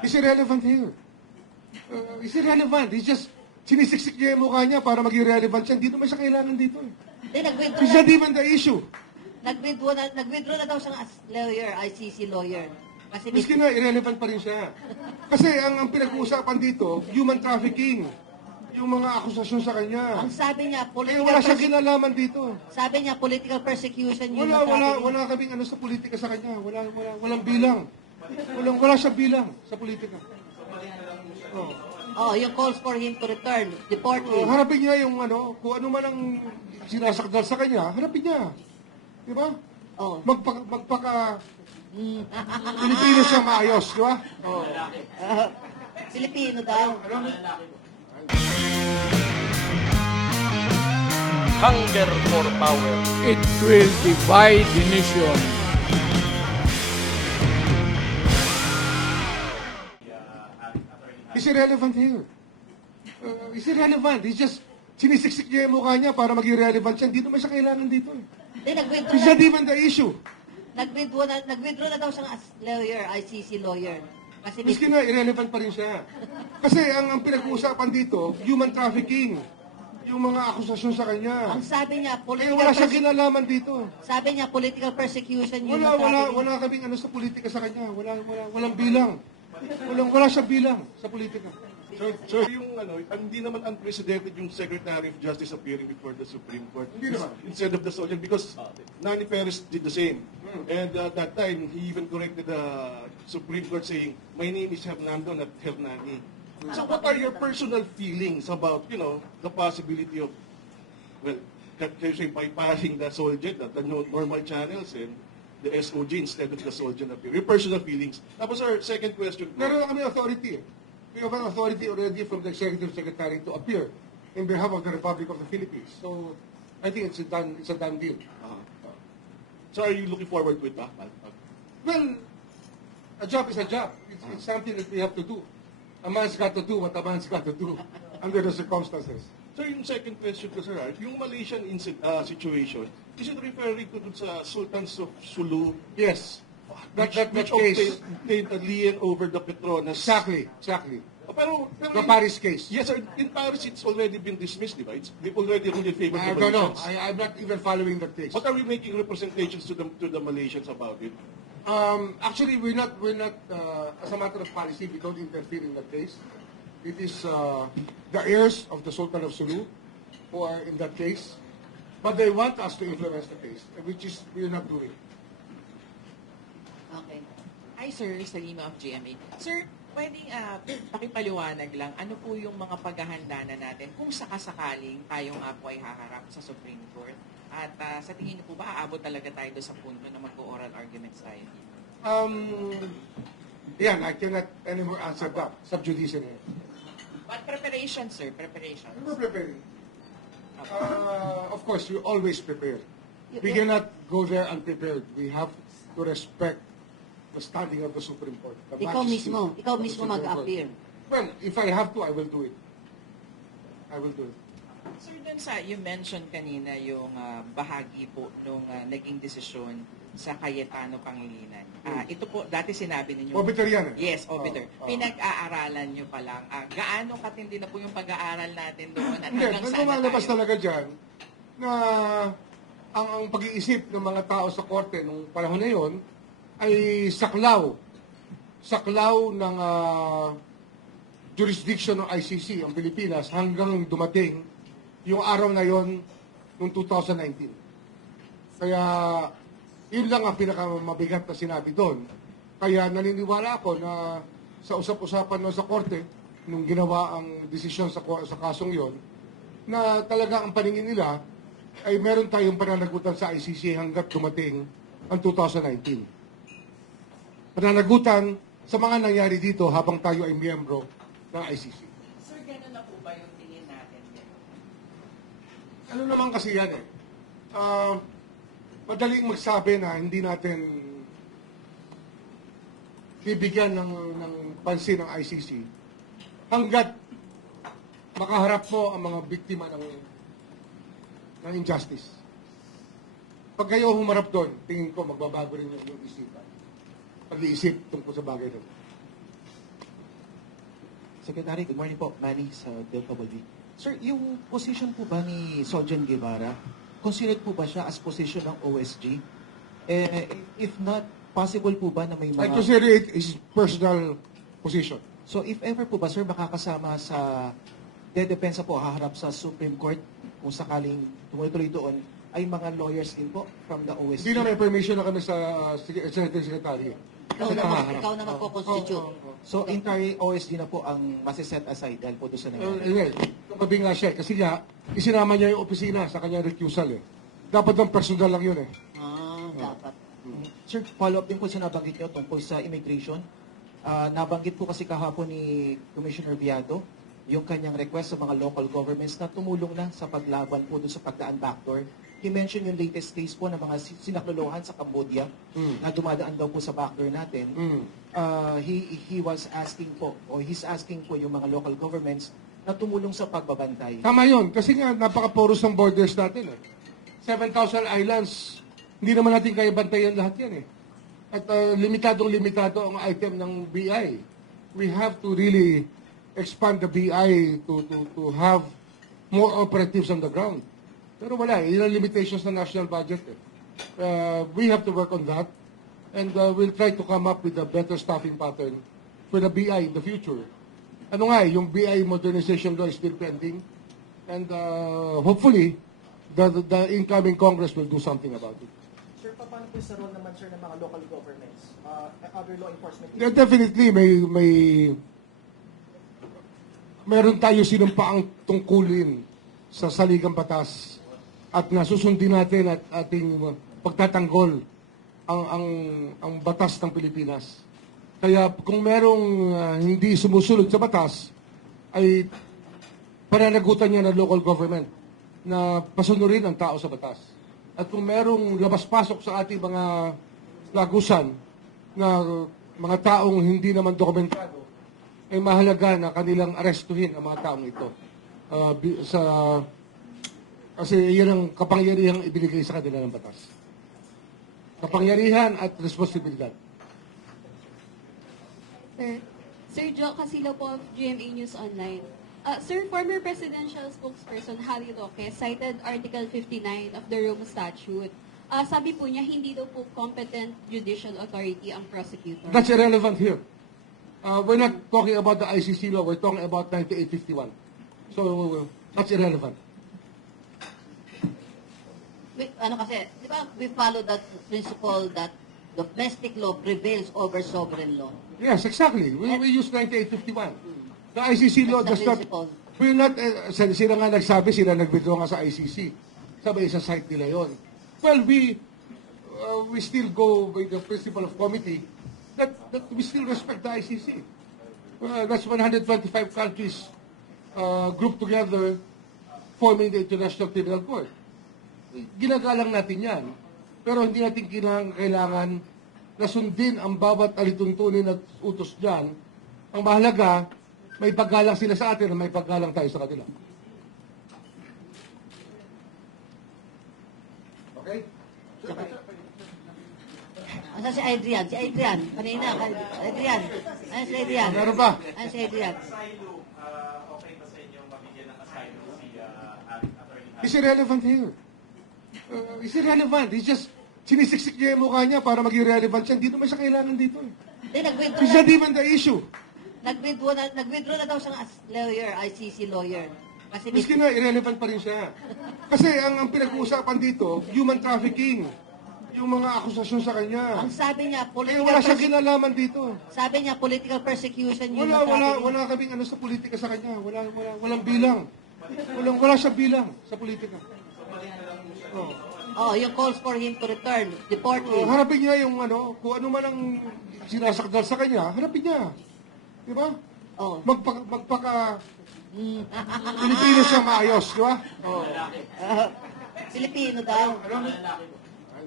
He's irrelevant here. He's irrelevant. He's just, sinisiksik niya yung mukha niya para maging relevant siya. Hindi naman siya kailangan dito. Hindi, nag-withdraw He's na, not even the issue. nag-withdraw na daw siyang as lawyer, ICC lawyer. Kasi Miski na, irrelevant pa rin siya. Kasi ang pinag-uusapan dito, human trafficking. Yung mga akusasyon sa kanya. ang sabi niya, Eh, wala siyang kinalaman dito. sabi niya, political persecution, human Wala trafficking. kaming ano sa politika sa kanya. Walang bilang. Wala siya bilang sa politika. Oh. Oh, yung calls for him to return, deport him. Harapin niya yung ano, kung ano man ang sinasakdal sa kanya, harapin niya. Di ba? Oh. Magpaka Pilipino siya maayos, di ba? Oh. Filipino daw. Ano? Hunger for power. It will divide the nation. He's irrelevant here. He's irrelevant. He's just, sinisiksik niya yung mukha niya para maging relevant siya. Hindi naman siya kailangan dito. Hindi, nag-withdraw He's na, not even the issue. nag-withdraw na daw siyang as lawyer, ICC lawyer. Kasi Miski na, irrelevant pa rin siya. Kasi ang pinag-uusapan dito, human trafficking. Yung mga akusasyon sa kanya. ang sabi niya, Eh, wala siyang kinalaman dito. sabi niya, political persecution, human Wala kaming ano sa politika sa kanya. Walang bilang. Wala siyang bilang sa politika. Sir, yung ano, hindi naman unprecedented yung Secretary of Justice appearing before the Supreme Court. Hindi naman. Instead of the soldier, because Nani Perez did the same. And that time, he even corrected the Supreme Court saying, my name is Hernando, not Hernani. So what are your personal feelings about, the possibility of, well, kayo say bypassing the soldier, the normal channels, and the SOG instead of the soldier appear? Your personal feelings. Tapos our second question. Meron kami authority. We have an authority already from the Executive Secretary to appear in behalf of the Republic of the Philippines. So, I think it's a done deal. So are you looking forward to it? Well, a job is a job. It's something that we have to do. A man's got to do what a man's got to do under the circumstances. So yung second question ko, sir, yung Malaysian situation, is it referring to dun sa Sultans of Sulu, Yes. That which case. obtained a lien over the Petronas? Exactly. Pero The Paris case. yes, sir, in Paris it's already been dismissed, di ba? They've already ruled in favor of I the don't know. Malaysians. I'm not even following that case. What are we making representations to the Malaysians about it? Actually, we're not. As a matter of policy, we don't interfere in that case. It is the heirs of the Sultan of Sulu who are in that case, but they want us to influence the case, which is we're not doing. Okay. Hi sir, Salima of GMA. Sir, pwedeng pakipaliwanag lang, ano po yung mga paghahanda na natin kung sakasakaling tayo nga po ay haharap sa Supreme Court? At sa tingin niyo po ba, aabot talaga tayo doon sa punto na mag-oral arguments tayo dito? Yeah, I cannot anymore answer that. Sub judice na yan. But preparation sir, preparation. We're preparing. Of course, we always prepare. We cannot go there unprepared. We have to respect the standing of the Supreme Court. the Ikaw majesty mismo of the Supreme mag-appear. Court. Well, if I have to, I will do it. I will do it. Sir, dun sa, you mentioned kanina yung bahagi po nung naging desisyon sa Cayetano Pangilinan. Ito po, dati sinabi ninyo. Obiter yan eh. Yes, obiter. Pinag-aaralan nyo pa lang. Gaano katindi na po yung pag-aaral natin doon? At Hindi, hanggang saan na lumalabas tayo? talaga dyan na ang pag-iisip ng mga tao sa korte nung panahon na yon ay saklaw ng jurisdiction ng ICC, ang Pilipinas, hanggang dumating yung araw na yon noong 2019. Kaya, yun lang ang pinakamabigat na sinabi doon. Kaya naniniwala ako na sa usap-usapan no sa korte, nung ginawa ang desisyon sa kasong yon, na talaga ang paningin nila ay meron tayong pananagutan sa ICC hanggat dumating ang 2019. Pananagutan sa mga nangyari dito habang tayo ay miyembro ng ICC. Sir, gano'n na po ba yung tingin natin? Ano naman kasi yan eh. Madaling magsabi na hindi natin bibigyan ng pansin ng ICC hanggat makaharap mo ang mga biktima ng injustice. Pag kayo humarap doon, tingin ko magbabago rin yung isipan. Pag-iisip tungkol sa bagay doon. Secretary, good morning po. Manny sa Delta Baldi. Sir, yung position po ba ni Sojan Guevara, considered po ba siya as position ng OSG? If not, possible po ba na may I mga... consider it his personal position. So if ever po ba, sir, makakasama sa dedepensa po, haharap sa Supreme Court, kung sakaling tumuloy doon, ay mga lawyers din po from the OSG? Hindi na may permission na kami sa Secretary. Ikaw na magko-constitute. So entire OSG na po ang masiset aside dahil po doon sa nangyari? Well, tumabi nga siya. Kasi nga, isinama niya yung opisina sa kanyang recusal eh. Dapat ng personal lang yun eh. Dapat. Sir, follow-up din po sa nabanggit niyo tungkol sa immigration. Nabanggit po kasi kahapon ni Commissioner Viado yung kanyang request sa mga local governments na tumulong na sa paglaban po doon sa pagdaan backdoor. He mentioned yung latest case po ng mga sinaklolohan sa Cambodia na dumadaan daw po sa backdoor natin. He was asking po, or he's asking po yung mga local governments na tumulong sa pagbabantay. Tama yun. Kasi nga, napaka-porous ng borders natin eh. 7,000 islands, hindi naman natin kaya bantayan lahat yan eh. At limitado ang item ng BI. We have to really expand the BI to have more operatives on the ground. Pero wala, yun ang limitations ng national budget eh. We have to work on that and we'll try to come up with a better staffing pattern for the BI in the future. Ano nga yung BI modernization law is still pending and hopefully the incoming Congress will do something about it. Sir, paano po sa role naman, sir, ng mga local governments? Other law enforcement? Yeah, definitely meron tayo sinumpaang tungkulin sa saligang batas at nasusundin natin at ating pagtatanggol ang batas ng Pilipinas. Kaya kung merong hindi sumusunod sa batas, ay pananagutan niya ng local government na pasunurin ang tao sa batas. At kung merong labas-pasok sa ating mga lagusan na mga taong hindi naman dokumentado, ay mahalaga na kanilang arestuhin ang mga taong ito. Kasi yan ang kapangyarihang ibinigay sa kanila ng batas. Kapangyarihan at responsibilidad. Sir Joe Casilo po of GMA News Online. Sir, former presidential spokesperson Harry Roque cited Article 59 of the Rome Statute. Sabi po niya, hindi daw po competent judicial authority ang prosecutor. That's irrelevant here. We're not talking about the ICC law, we're talking about 9851. So, that's irrelevant. Ano kasi, di ba, we follow that principle that domestic law prevails over sovereign law. Yes, exactly. We use 9851. The ICC law That's does the not... principle. We're not... sila nga nagsabi, sila nag-withdraw nga sa ICC. Sabi, sa site nila yon. Well, we still go with the principle of committee that we still respect the ICC. That's 125 countries grouped together forming the International Criminal Court. Ginagalang natin yan. Pero hindi natin kailangan na sundin ang bawat alituntunin at utos dyan. Ang mahalaga, may paggalang sila sa atin at may paggalang tayo sa kanila. Okay? Ano si Adrian? Si Adrian. Kanina. Adrian. Ano si Adrian? Meron ba? Ano si Adrian? Okay ba sa inyo mabigyan ng asylum si Attorney It's irrelevant here. It's irrelevant. It's just, sinisiksik niya yung mukha niya para maging relevant siya. Hindi naman siya kailangan dito. Hindi, nag-withdraw It's na. not even the issue. Nag-withdraw na daw siyang as lawyer, ICC lawyer. Kasi Miski na, irrelevant pa rin siya. Kasi ang pinag-uusapan dito, human trafficking. Yung mga akusasyon sa kanya. ang sabi niya, Eh, wala siyang kinalaman dito. sabi niya, political persecution yun. Wala kaming ano sa politika sa kanya. Walang bilang. Wala siyang bilang sa politika. Oh, yung calls for him to return, deport him. Harapin niya yung ano, kung ano man ang sinasakdal sa kanya, harapin niya. Di ba? Oh. Magpaka Pilipino siya maayos, di ba? Filipino daw. Ano?